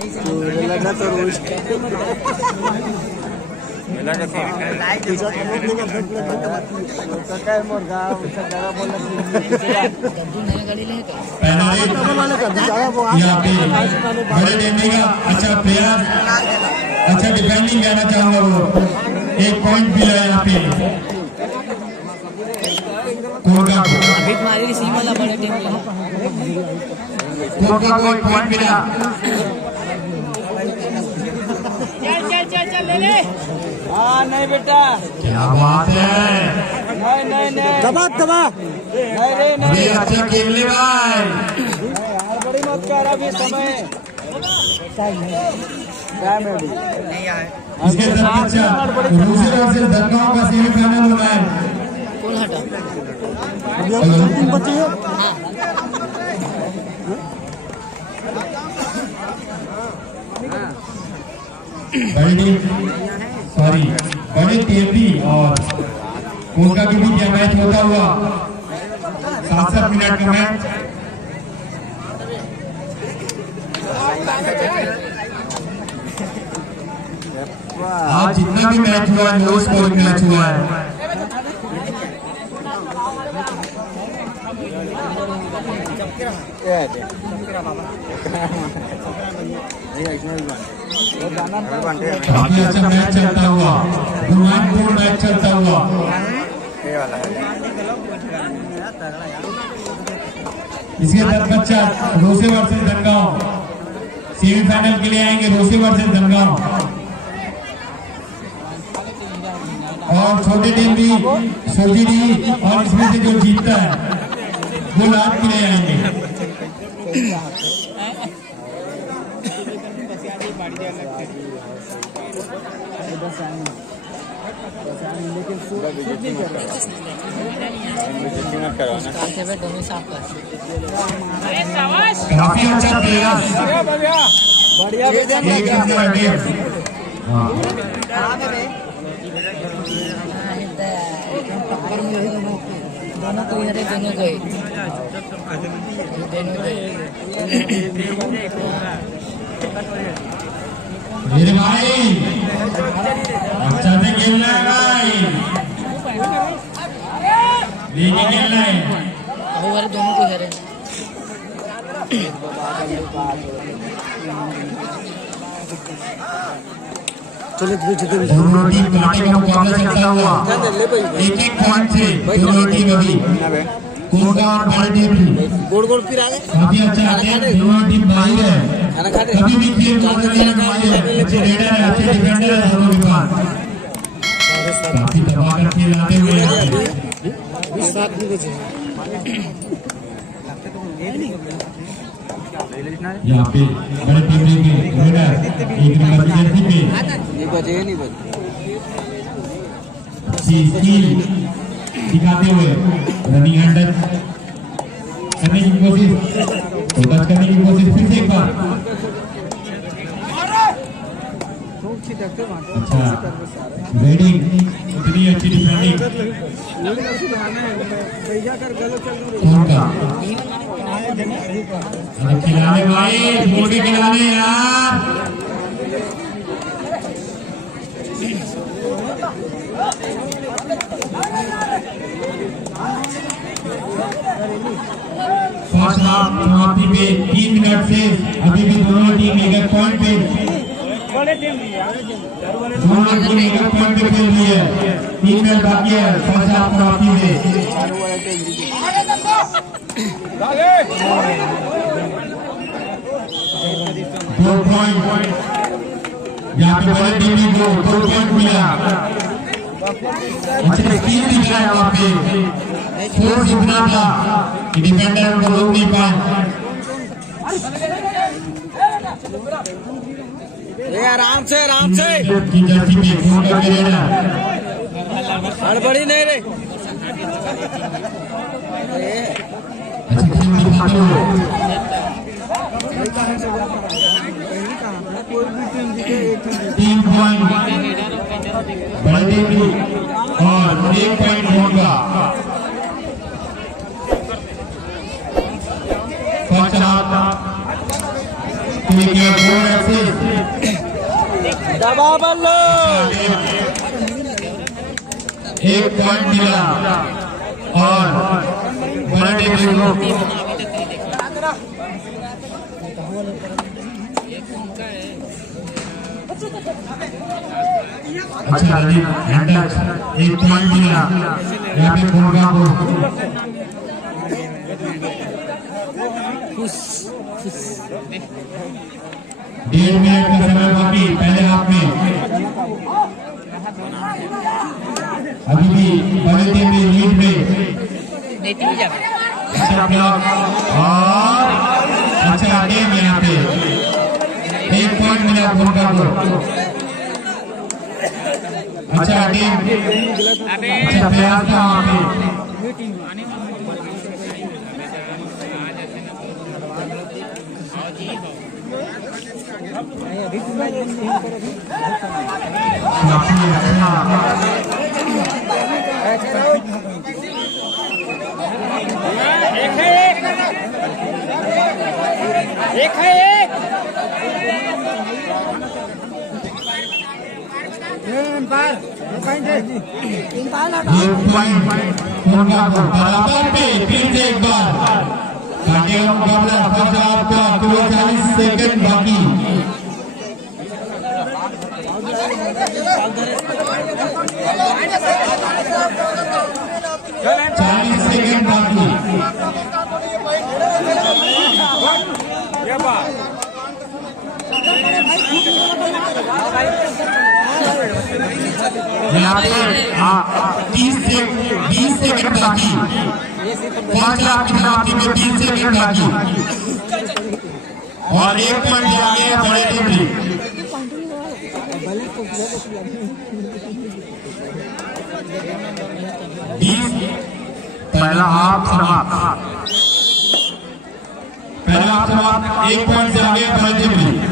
लगा तो रोज काय मुर्गा अच्छा प्लेयर अच्छा डिफेंडिंग कहना चाहूंगा वो एक पॉइंट मिला यहाँ पे कोरका को एक पॉइंट मिला। चल ले ले। हाँ नहीं बेटा क्या बात है नहीं दबा नहीं अच्छा खेल ले भाई यार बड़ी मत कर अभी समय टाइम है अभी नहीं आए इसके तरफ अच्छा दूसरे ओर से दरगाह का सेमीफाइनल होना है। कौन हटा तीन बच्चे हैं बड़ी तेजी और कोलका के बीच यह मैच होता हुआ 7 मिनट का मैच आज जितना भी मैच हुआ है लो स्कोरिंग मैच हुआ है। काफी अच्छा मैच चलता हुआ रोमांचपूर्ण मैच चलता हुआ इसके तत्पश्चात रोसे वर्सेस धनगांव सेमीफाइनल के लिए आएंगे। रोसे वर्सेस धनगांव और छोटे टीम भी सोची डी और इसमें से जो जीतता है वो लाभ के लिए आएंगे। काफी अच्छा प्लेयर बढ़िया दोनों तो इधर दोनों गए मेरे भाई अच्छा से खेलना है भाई लेके खेलना है अभी वाले दोनों को इधर है दोनों टीम कांटे का मुकाबला चलता हुआ एक पॉइंट से दोनों टीम अभी कोलका और बड़ी टीम गोल फिर आगे काफी अच्छा है। दोनों टीम भाई है कभी भी खेल में भाई है अच्छे रेडर है अच्छे डिफेंडर है दोनों के पास काफी दबा कर खेल आते हुए यहाँ पे बड़े टीम के रेडर एक नंबर की जर्सी पे स्किल दिखाते हुए रनिंग हैंडल करने की कोशिश तो टच करने की कोशिश फिर से एक बार अच्छा रेडिंग इतनी अच्छी डिफेंडिंग खिलाने भाई बोल के खिलाने यार फर्स्ट हाफ समाप्ति पे 3 मिनट से अभी भी दोनों टीम एक पॉइंट पे दोनों टीम एक पॉइंट पे खेल रही है। 3 मिनट बाकी है फर्स्ट हाफ समाप्ति से 2 पॉइंट यहाँ पे बड़े टीम को 2 पॉइंट मिला। अच्छा स्किल दिख रहा है वहाँ पे फोर्स इतना था कि डिफेंडर उनको रोक नहीं पाए। आराम से की जर्सी पे फोन करके रहना हड़बड़ी नहीं रे अच्छा खेल दिखाते हुए 3 पॉइंट बड़ी टीम और 1 पॉइंट होगा। फर्स्ट हाफ देखिए 4 एक्सेस दबा बल्लो 1 पॉइंट मिला और बड़ा टीम को अच्छा हैंड टच 1 पॉइंट मिला यहाँ पे कोरगा को 1.5 मिनट का समय बाकी पहले हाफ में अभी भी बड़ी टीम में लीड में अच्छा ब्लॉक और अच्छा गेम यहाँ पे 1 पॉइंट मिला कोरगा को अच्छा टीम अच्छा प्रयास था वहाँ पे एक है एक बराबर पे फिर से एक बार काटे का मुकाबला फर्स्ट हाफ का 40 सेकंड बाकी 40 सेकंड बाकी यहाँ पे 20 सेकंड बाकी 5 लाख की समाप्ति में 3 सेकंड बाकी और 1 पॉइंट आगे है बड़े टीम में पहला हाफ समाप्त 1 पॉइंट से आगे बड़े टीम में